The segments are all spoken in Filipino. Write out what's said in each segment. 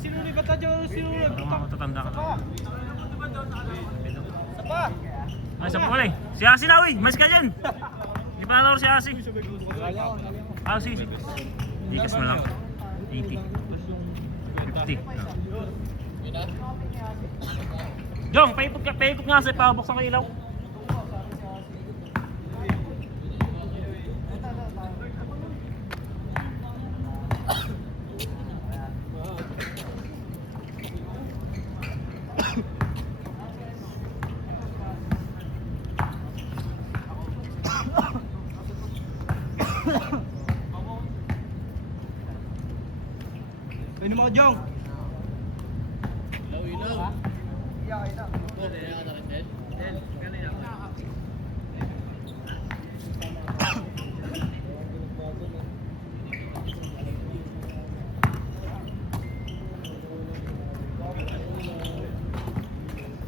Sinuli ba tayo? Sinuli. Ito mga matatanda ka. Sapa! Ay, sa pula eh. Si Asi na, uy! Mas ka dyan! Hindi pa natawar si Asi. Ah, sige. Ikas mo lang. 80. 50. Jong, paikot nga sa pabuksan ka ilaw. Ini mga Jong. Ilaw.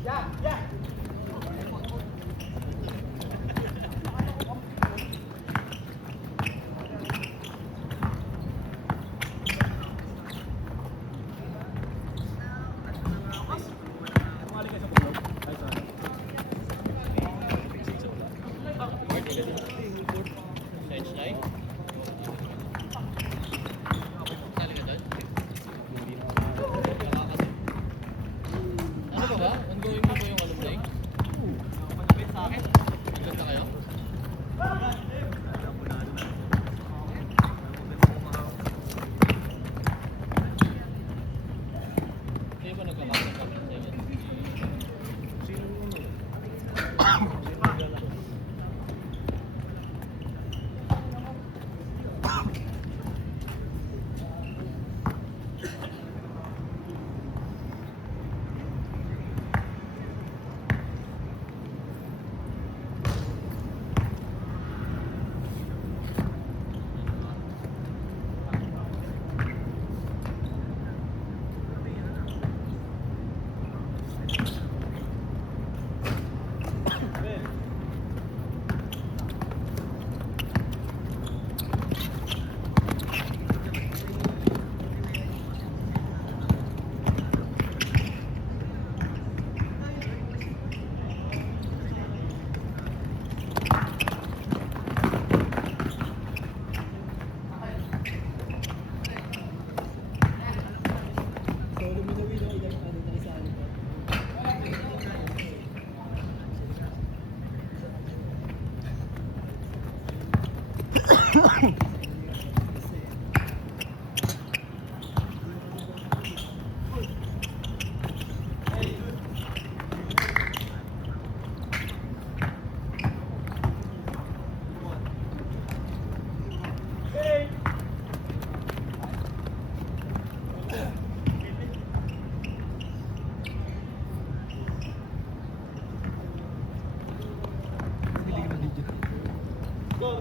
Iya, iya. Ano ba? Ongoing mo ba yung alumni? Sa akin? Ilan na kayo? Kayo ba nagkakasal kami sa inyo?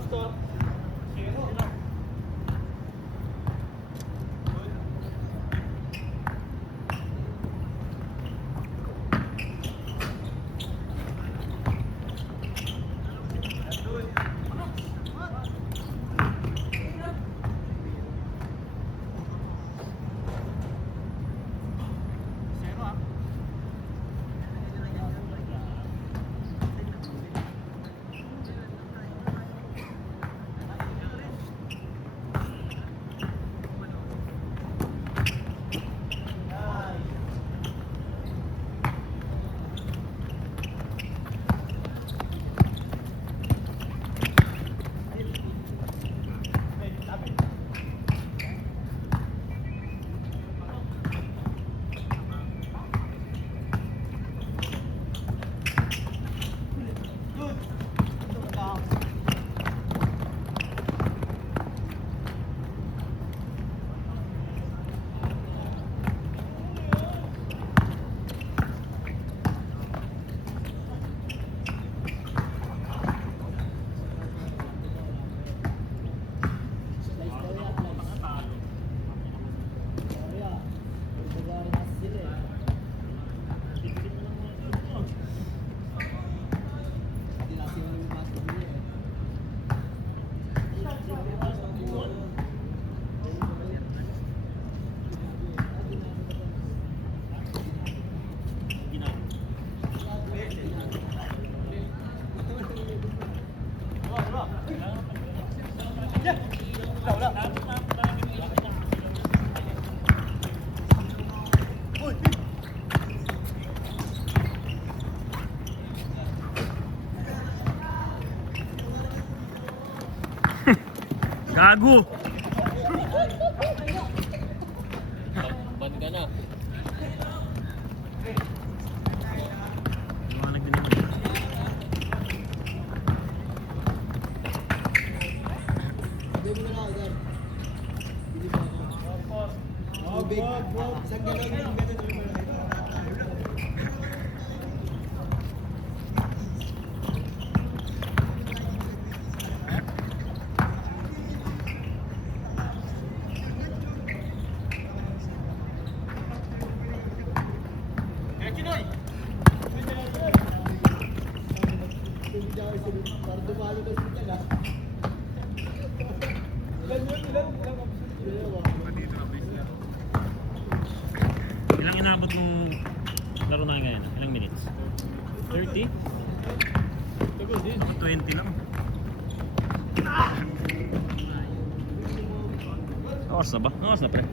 Stop. Gago! Ban ka na. Lumanag din naman. Ilang inabot mong laro na ngayon? Ilang minutes? 30? 20 lang. Oras na ba? Oras na pre.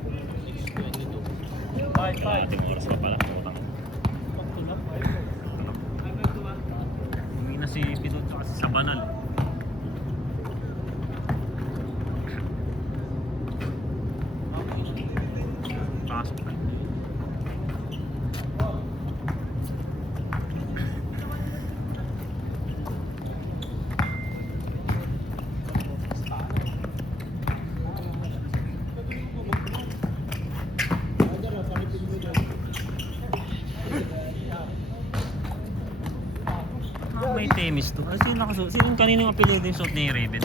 Ating oras pa pala. Utang. Hindi na si Pinot kasi sa banal. Pasok na. May temis to. Sino nakasuot? Sino kanina yung apelido yung suot ni Raven?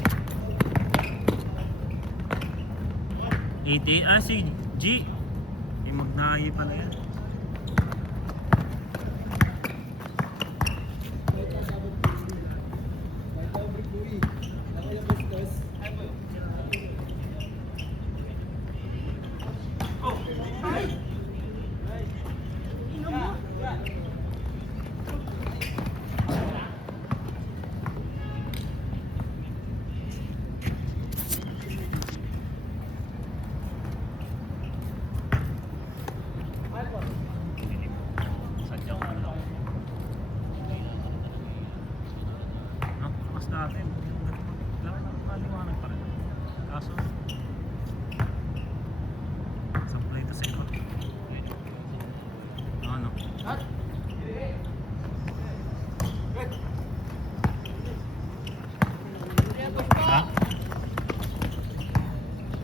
80? Ah, si G. Yung magnahi pala yan. Sadyang ano. No? Mas dati. Maliwanag pa rin. Kaso supply to sa iba. Ano? Ha?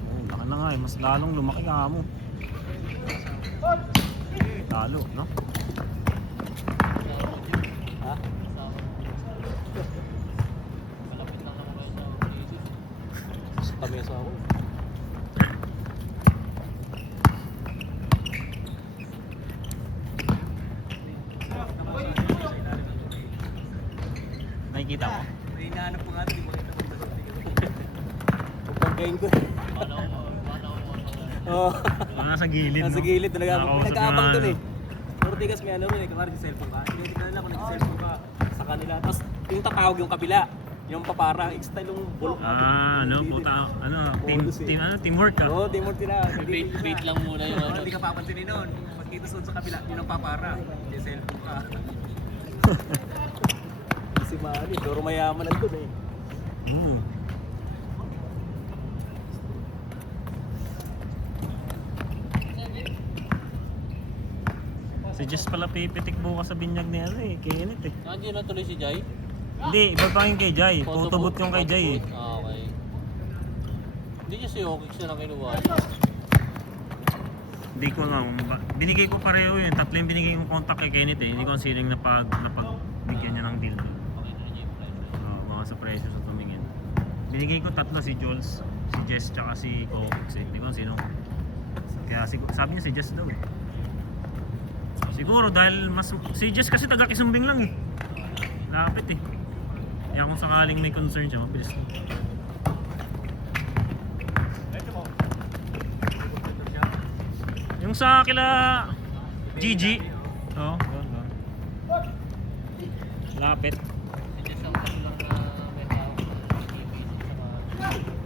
Oh, laki na nga eh. Mas lalong lumaki ka mo. Lalo, no? Ha? Malapit lang naman kayo sa places. Sa kamesa ako. Nakikita mo? May hinahanap ko nga, di mo kita Pagkain ko. Oo. Nasa gilid, Nasa no? gilid talaga. Nakakausap Nag-aabang yung dun eh. ano. Puro tigas may ano rin eh. Kamari sa cellphone ka. Hindi na lang kung nag-cellphone ka sa kanila. Tapos yung tatawag yung kabila. Yung papara. Style yung bulk. Ano, puta, ano, teamwork ka. Oo, teamwork nila. Bait lang muna yung ano. Hindi ka papansinin nun. Pagkita sunod sa kabila, yun ang papara. Yung cellphone ka. Si Manny. Doro mayaman nandun eh. Oo. Si Jess pala pipitik bukas sa binyag ni ano eh, Kenneth eh. Nandiyan na tuloy si Jai? Hindi, iba pa yung kay Jai. Photobooth yung kay Jai eh. Ah, okay. Hindi niya si Okix na lang kinuha. Hindi ko alam. Binigay ko pareho yun. Tatlo yung binigay kong contact kay Kenneth eh. Hindi ko sino yung napagbigyan niya ng deal doon. Okay na niya yung price. Mga sa presyo sa tumingin. Binigay ko tatlo, si Jules, si Jess, tsaka si Okix eh. Hindi ko sino. Kaya sabi niya si Jess daw eh. Siguro dahil mas si Jess kasi taga Kisumbing lang eh. Lapit eh. Kaya kung sakaling may concern siya, mabilis lang. Yung sa kila Gigi. Oo, oh, lapit. Si Jess ang kasi lang na may tao.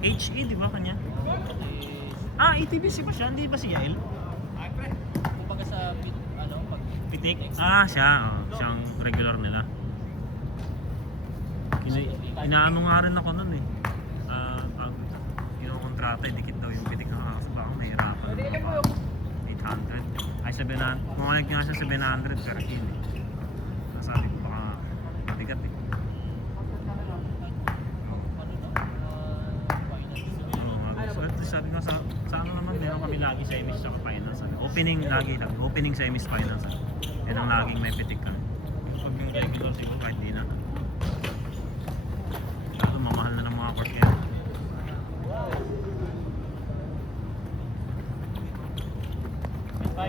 HE, di ba kanya? Kasi, ATBC pa siya, hindi ba si Yael? kumbaga sa pag Pitik? Siya. Oh, siyang regular nila. Inaano nga rin ako nun eh. kontrata, dikit daw yung pitik ng kaso. Baka mahirapan. 800. Ay, 700. Kumalag nga siya 700 per kilo. Nasabi ko baka mabigat eh. Sabi nga sa ano naman, meron kami lagi sa semis sa finals. Opening lagi lang. Opening semis finals. Yan ang laging may pitik kami. Pag yung regular siguro kahit di na. Lalo mamahal na ng mga court ngayon.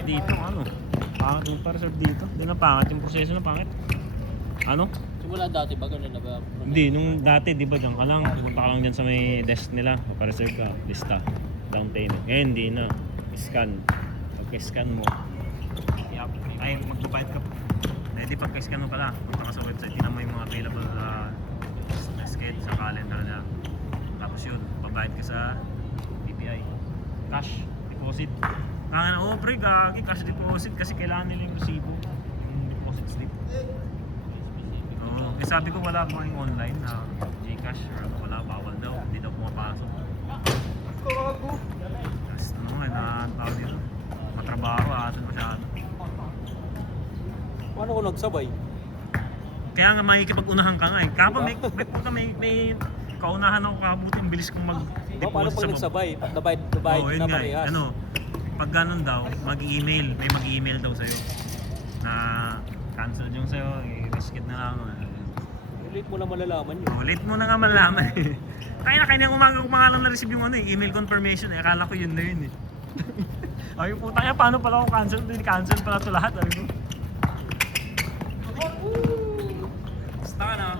Dito ano? Pangit yung pa-reserve dito. Hindi na pangit yung proseso na pangit. Ano? Simula dati ba ganun na ba? Hindi, nung dati di ba dyan ka lang, pupunta ka lang dyan sa may desk nila, pa-reserve ka, lista, down payment. Ngayon hindi na, scan. Pagka-scan mo, ay magbabayad ka. Hindi pagka-scan mo pala, punta ka sa website, tingnan mo yung mga available na skate sa calendar na. Tapos yun, babayad ka sa BPI. Cash, deposit. Pre, gagi, cash deposit kasi kailangan nila yung resibo, yung deposit slip. Eh, sabi ko wala po yung online na Gcash or wala, bawal daw, hindi daw pumapasok. Tapos ano nga, tawag dito, matrabaho atin masyado. Paano ko nagsabay? Kaya nga makikipag-unahan ka nga eh. Kapag may kaunahan ako kabuti, ang bilis kong Diba, paano mag-deposit pag nagsabay? Nabayad yun na nga, parehas. ano, pag ganun daw, mag-email, may mag-email daw sa'yo na cancel yung sa'yo, i-riskit na lang. Ulit mo na malalaman yun. Ulit mo na nga malaman eh. Kaya umaga ko mga lang na-receive yung ano, email confirmation eh. Akala ko yun na yun eh. Ay puta kaya paano pala ako cancel? Hindi cancel pala ito lahat. Ay ko. Basta ka na.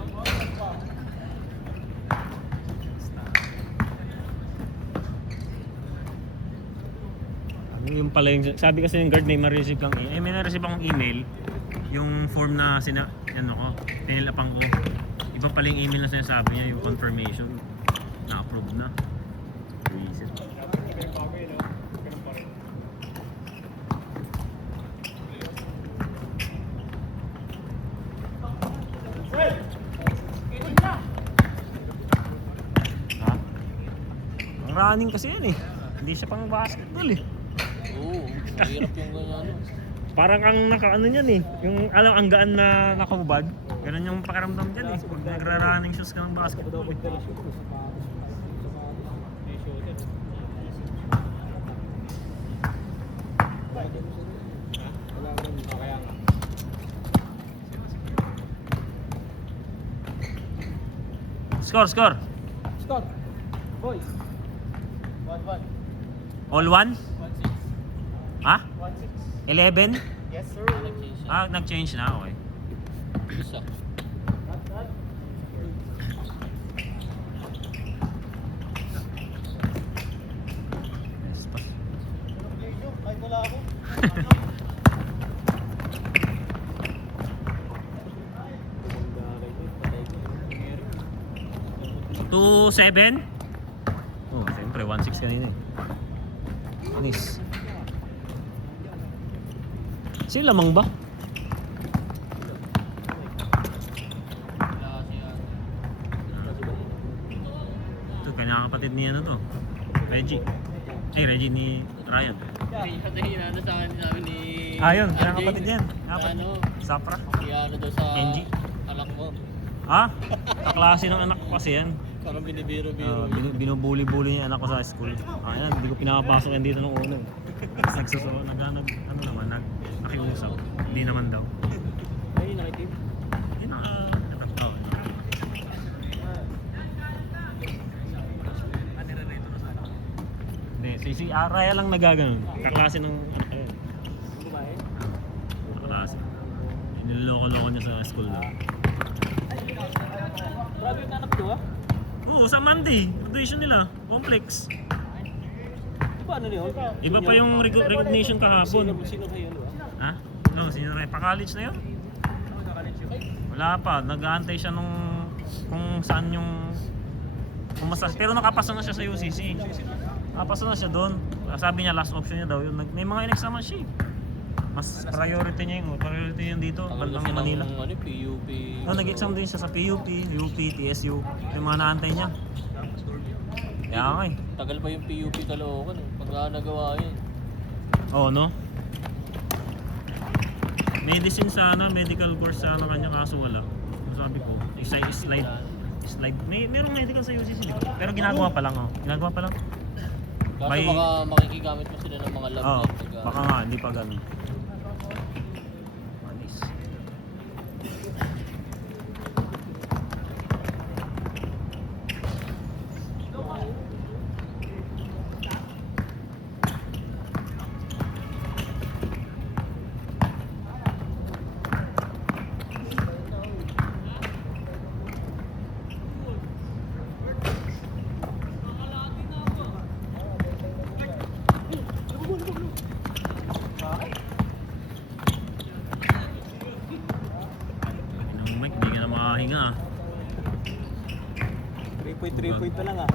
Ano yung pala yung, sabi kasi yung guard may ma-receive lang may na-receive akong email. Yung form na ano ko, pinilapang ko. Iba pala yung email na sinasabi niya, yung confirmation na-approve na. Reset. Ha? Ang running kasi yan eh. Hindi siya pang basketball eh. Oo, mahirap yung ganyan. Parang ang naka-ano niyan eh. Yung alam ang gaan na nakahubad. Ganun yung pakiramdam diyan eh. Pag nagra-running shoes ka ng basketball eh. Score. Score! Boy! 1-1. All one? 1-6. Ha? 11? Yes sir! Nag-change na. Okay. Isa. Kahit wala ako. 2-7? Oh, siyempre 1-6 kanina eh. Anis. Sino lamang ba? Ito, kanya kapatid ni ano to? Reggie. Reggie ni Ryan. Hinano sa akin namin ni... Ayun, kanya kapatid yan. Ano? Sapra. Hinano daw sa NG. anak mo. Ha? Kaklase ng anak ko kasi yan. Parang binibiro-biro. Binubuli-buli niya anak ko sa school. Ayan, hindi ko pinapasok yan dito nung uno. Tapos nakiusap. Hindi naman daw. Ay, nakitim. Hindi na, hindi, si Araya lang nagaganon. Kaklase ng anak ko yun. Bumae? Kaklase. Niloloko-loko niya sa school. Grabe yung anak ko ah. Oo, sa Monday. Graduation nila. Complex. Di ba ano yun? Iba pa yung recognition kahapon. Sino kayo ba? Ha? No, sino rin? Pa-college na yun? Wala pa. Nag-aantay siya nung kung saan yung pumasa. Pero nakapasa na siya sa UCC. Nakapasa na siya doon. Sabi niya last option niya daw yun. May mga in-exam siya. Mas priority niya yung dito, bandang Manila. Ano, PUP. No, nag-exam din siya sa PUP, UP, TSU. Yung mga naantay niya. Kaya nga eh. Tagal pa yung PUP Caloocan eh. Pag nagawa yun. Oo, no? Medicine sana, medical course sana kanya kaso wala. Sabi ko, slide. Merong medical sa UCC, di ba? Pero ginagawa pa lang, oh. Ginagawa pa lang. Kaso May- baka makikigamit pa sila ng mga lab Oo, dyan pag, baka nga, hindi pa ganun. Manis. Inang mic, di ka na makahinga ah. 3 point pa lang ah.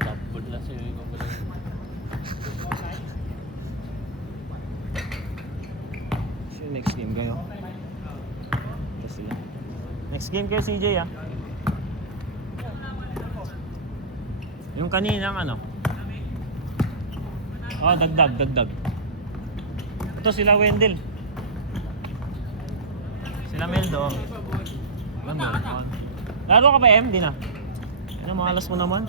stop board lang sa'yo yung pala. So, next game kayo. Kasi, next game kayo CJ ah. Yung kaninang ano? Oh, dagdag. Ito sila Wendell. Sila Meldo. Ganda. Laro ka ba M? Di na. Ano, malas mo naman.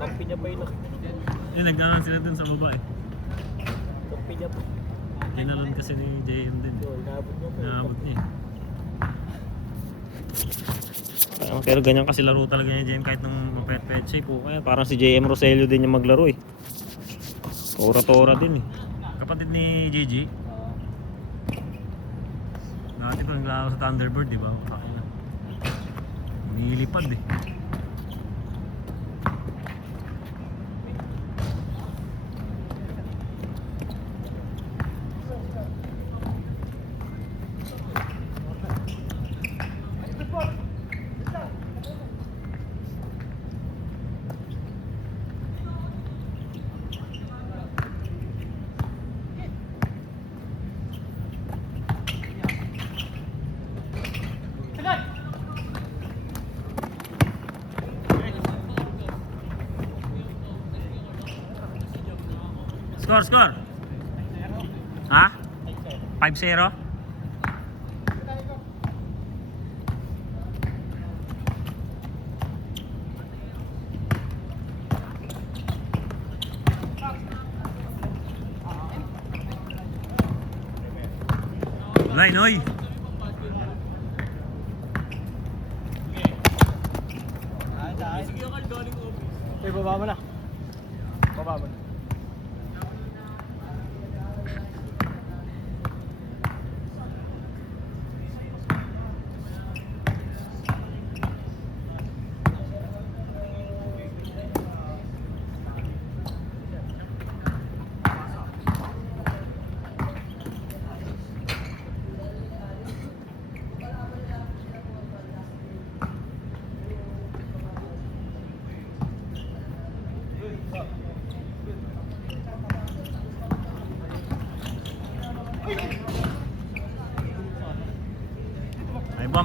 Kampi niya pa yun. Yung nagkaroon sila dun sa baba eh. Kampi niya pa. Kinalon kasi ni JM din. Inabot niya pa. Naabot niya eh. Pero ganyan kasi laro talaga ni JM kahit nung pet shape po. Kaya parang si JM Roselio din yung maglaro eh. Tora-tora din eh. Kapatid ni Gigi. Dati pa naglaro sa Thunderbird, di ba? Nilipad eh. Score. Ha? 5-0? Line, oy! Baba mo na. Baba mo na.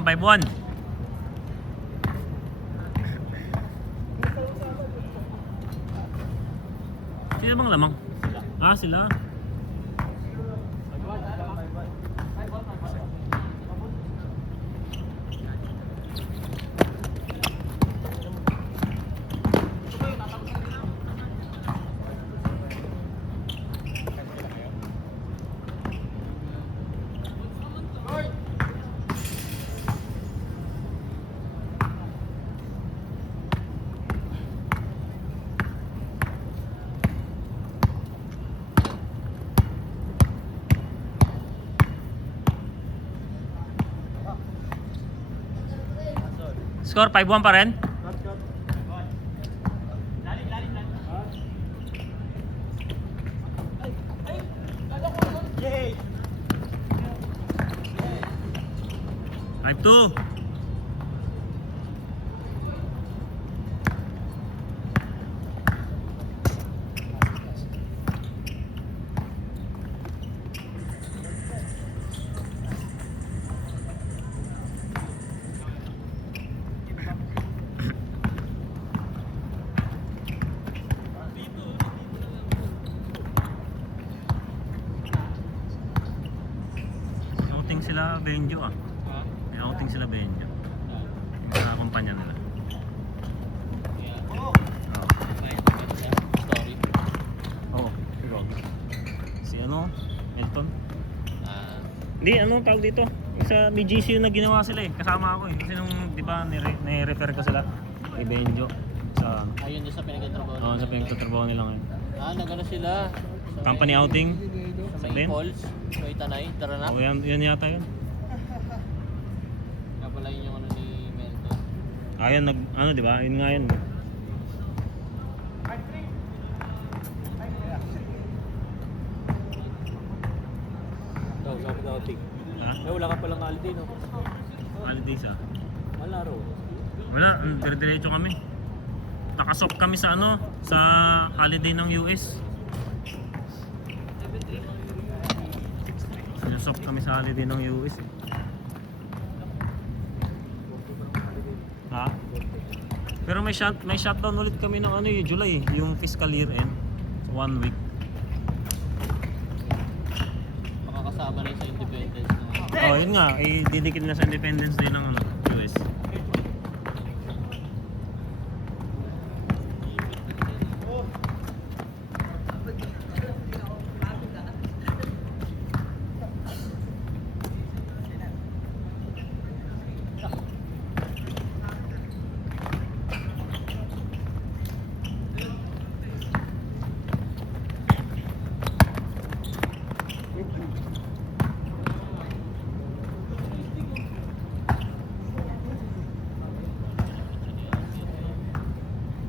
Five one. Sila bang lamang? Sila. Score 5-1 pa rin? 5-2. Outing sila Benjo ah. May outing sila Benjo. Yung mga kumpanya nila. Oo. Story. Oo. Ikaw. Si ano? Elton? Ah, Hindi, ano tawag dito? Sa BGC na ginawa sila eh. Kasama ako eh. Kasi nung, di ba, nire-refer ko sila kay Benjo. Sa, ayun din sa pinagtatrabaho. oh, sa pinagtatrabaho nila ngayon. Ah, nagano sila. Sa Company outing. Sa Sabihin? may Falls. Sa Itanay. Tara na. Oh, yan yata yun. Kaya pala yun yung ano ni Melton. Ayan, ano di ba? Yun nga yan. Daw, sabi daw, Tik. Ha? Wala ka palang holiday, no? Holidays ah. Wala raw. Wala, dire-diretso kami. Nakasop kami sa ano, sa holiday ng US. Nasop kami sa holiday ng US eh. Ha? Pero may shutdown ulit kami ng ano yung July, yung fiscal year end. 1 week. Makakasama na yun sa Independence. No? Oh, yun nga, didikit na sa Independence Day ng ano, US.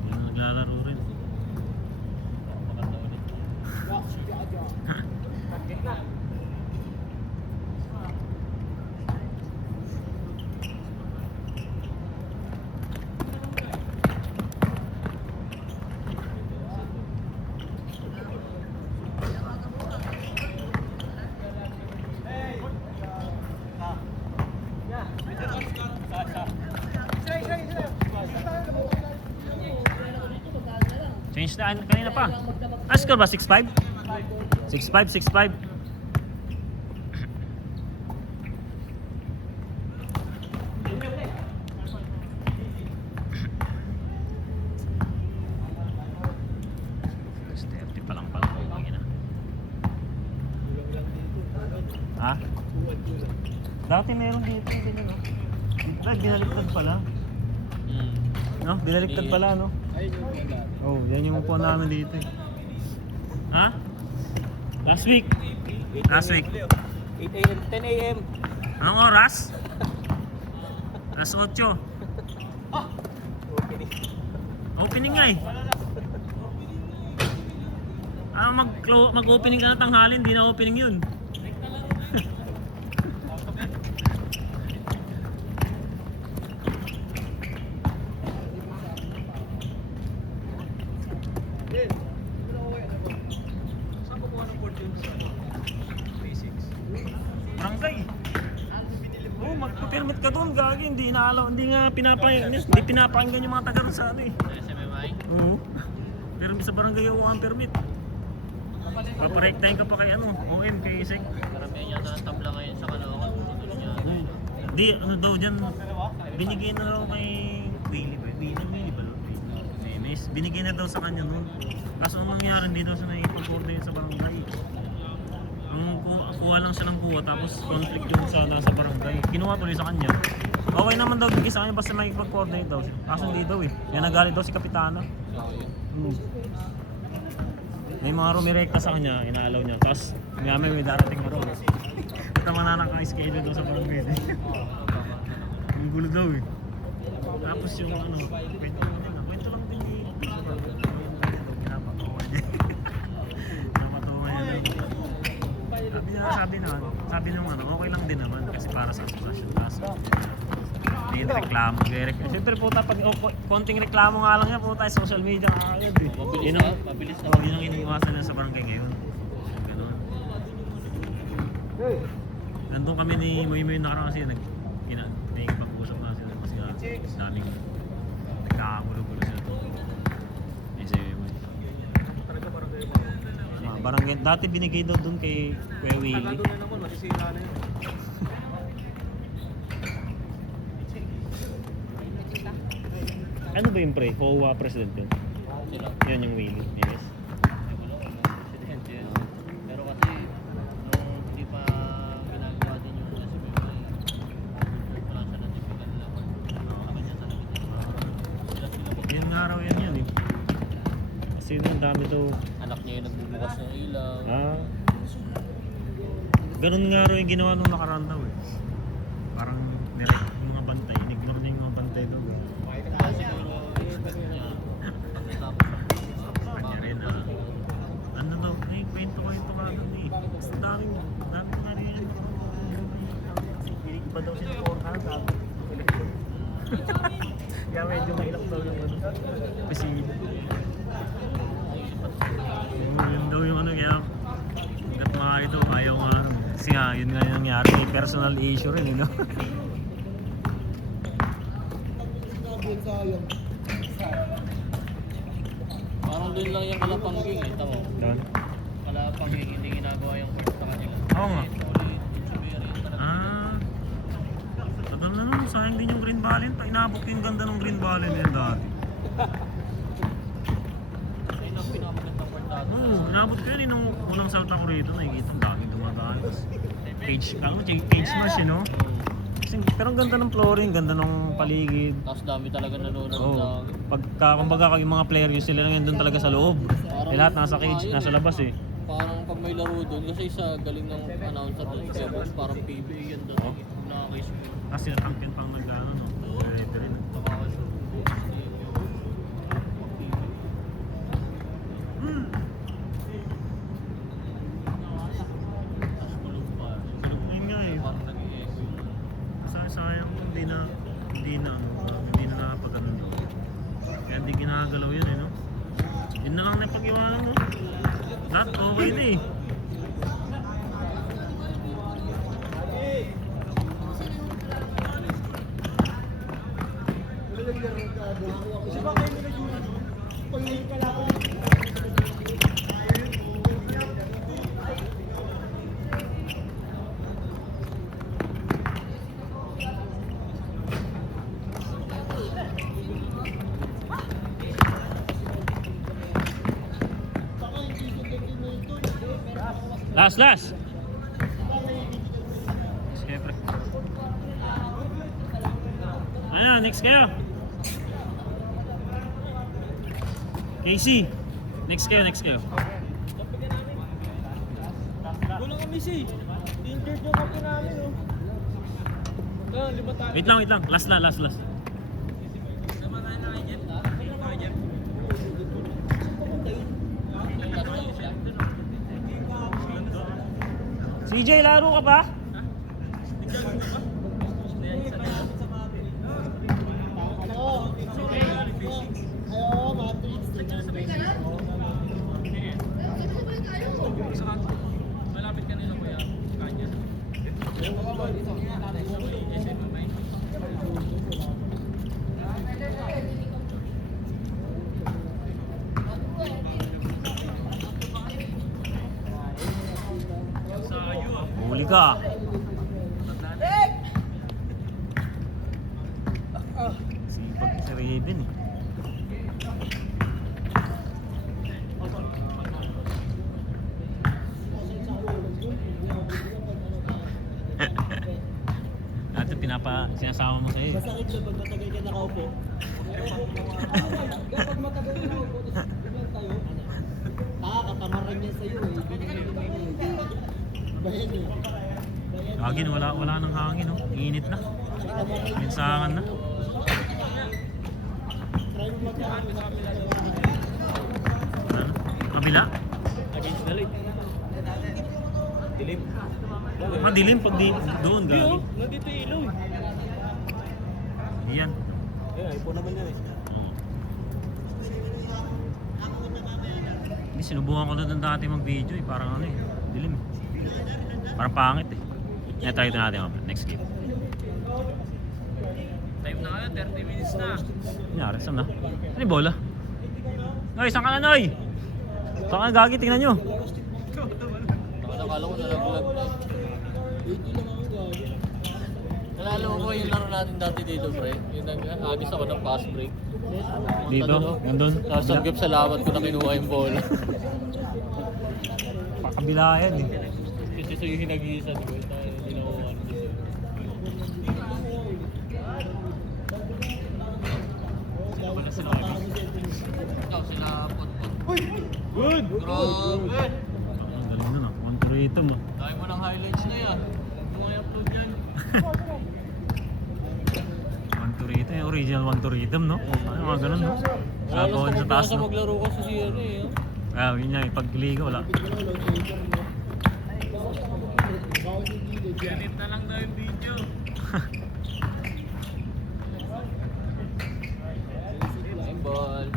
Yan, naglalaro rin. Maganda ulit. Change na kanina pa. Ah, score ba? 6-5? 6-5, 6-5. Sterte pa lang pala. Ina. Ha? Dati meron dito. Ganun, no? Binaliktad pala. Hmm. No? Binaliktad pala, no? Oh, yan yung upuan namin dito eh. Ha? Last week. Last week. 8 a.m., 10 a.m. Anong oras? Alas 8. Opening. Opening nga eh. Ah, mag-opening ka na tanghali, hindi na opening yun. Saan kukuha ng board yun sa basics? Barangay. Oh, magpa-permit ka doon, gagi, hindi inaalaw, hindi nga pinapakinggan yung mga taga ron sa ano eh. SMMI? Oo. Pero sa barangay yung permit. Paparektahin ka pa kay ano, OM, kay Isek. Karamihan yata ng tabla ngayon sa Caloocan. Tutuloy niya. Di, ano daw dyan, binigay na daw kay Willie ba? Willie ba? May binigay na daw sa kanya nun. Kaso ang nangyari, hindi daw siya naipag-coordinate sa barangay. Ang kuha lang siya ng kuha, tapos conflict yung sa nasa barangay. Kinuha tuloy sa kanya. Okay naman daw bigay sa kanya, basta may coordinate daw siya. Kaso hindi daw eh. Kaya nagalit daw si Kapitana. So, yun. May mga rumirekta sa kanya, inaalaw niya. Tapos may darating na daw. Ito mananang ang schedule daw sa barangay. Ang gulo daw eh. Tapos yung ano, kwento lang din eh. Pinapatawa niya. Pinapatawa niya. sabi nung ano, okay lang din naman kasi para sa asosasyon. Kaso, hindi yung reklamo. Siyempre puta, pag konting reklamo nga lang yan, puta, social media agad eh. Mabilis na. Yun ang iniiwasan lang sa barangay ngayon. Ganun. Nandun kami ni Moy nakaraan kasi nagpag-usap na sila kasi daming nagkakagulo-gulo sila to. Kasi Talaga parang kayo mga barangay, dati binigay daw dun kay Kuya Taga Willie. doon na naman, masisira na yun. Ano ba yung pre? COA president yun? Sila. Yan yung Willie. Yes. Presidente yun. Pero kasi, nung hindi pa ginagawa din yung SBM ay wala siya natipigan nila. Sa kanya talaga sila. Yan nga raw yan eh. Kasi ang dami daw. Anak niya yung nagbubukas ng ilaw. Ganun nga raw yung ginawa nung nakaraan daw eh. Parang nirek yung mga bantay. Ignore niya yung mga bantay daw. Kaya siguro, expect niya. Pagkatapos, Kanya rin ano daw, kwento ka doon eh. Daming na rin yan. Iba daw siya ng forecast sabi. Kaya medyo mailak daw yung ano. Kasi yun daw yung ano kaya hanggat mga ito ayaw nga ano. Kasi nga yun nga yung nangyari. May personal issue rin you know. parang doon lang yung Kalapangging eh. Tama. Doon? Kalapangging hindi ginagawa yung court sa kanila. Oo nga. Ulit, Echeverry, talaga. Tagal na nun. Sayang din yung Green Valley. Inabot yung ganda ng Green Valley na yun dati. Ayun ang pinakamagandang court dati. Oo, inabot ko yun eh. Nung unang salta ko rito, nakikita ang daming dumadaan. Cage match no? Pero ang ganda ng flooring, ganda ng paligid. Tapos dami talaga nanonood Oo. sa... Kumbaga yung mga player yun sila lang yun doon talaga sa loob. Eh lahat nasa cage, nasa labas eh. Parang pag may laro doon, kasi sa galing ng announcer doon, si Boss, parang PBA yan doon. Oh. Nakakais mo. Kasi natampian pang nag-ano no. Referee no. Nakakais mo. Tapos kulog pa. Tulog na yun nga eh. Parang nag-i-echo yun. Sayang hindi na nakapag-ano no. Kaya hindi ginagalaw yun eh no. Yun na lang na pag-iwanan no. Lahat okay na eh. Last! Siyempre. Ano, next kayo? Casey! Next kayo. Gulang kami si. Injured yung kape namin oh. Lima tayo. Wait lang. Last. CJ, laro ka ba? Malapit ka nila kuya. Kanya. Huli ka. Sipag si Raven eh. Dati sinasama mo sa'yo. Masakit siya pag matagal ka nakaupo. Kapag matagal ka nakaupo, tapos biglang tayo, katamaran niya sa'yo eh. Bayan eh. Hangin, wala nang hangin no. Init na. Minsangan na. Ano? Kabila? Against the light. Dilim. Madilim pag di doon gagi. Nandito yung ilaw. Yan. Ipo naman yan eh. Hindi, sinubukan ko na doon dati mag-video eh. Parang ano eh. Dilim. Parang pangit eh. Yan, try ito natin mamaya. Next game. Time na kayo, 30 minutes na. Nangyari, saan na? Ano yung bola? Noy, saan ka na, Noy? Saan ka na, gagi? Tingnan nyo. Akala ko nalaglag na. Nalala mo ba yung laro natin dati dito, pre? Yung nag-agis ako ng fast break. Dito? Nandun? Tapos ang gap sa lawat ko na kinuha yung bola. Pakabila yan eh. Kasi sa yung hinagisan ko, hindi na ako ano. Wala sila kayo. Ikaw sila pot-pot. Good! Grabe! Ang galing nun ah. One to rhythm ah. Dahil mo ng highlights na yan. Ito may upload yan. One to rhythm. Yung original one to rhythm, no? Ano mga ganun, no? Sa Alas bawal sa kapag taas, nasa no? maglaro ko sa CRA eh. Ah, yun nga, pag-liga, wala. Ganit na lang daw yung video. Yung ball.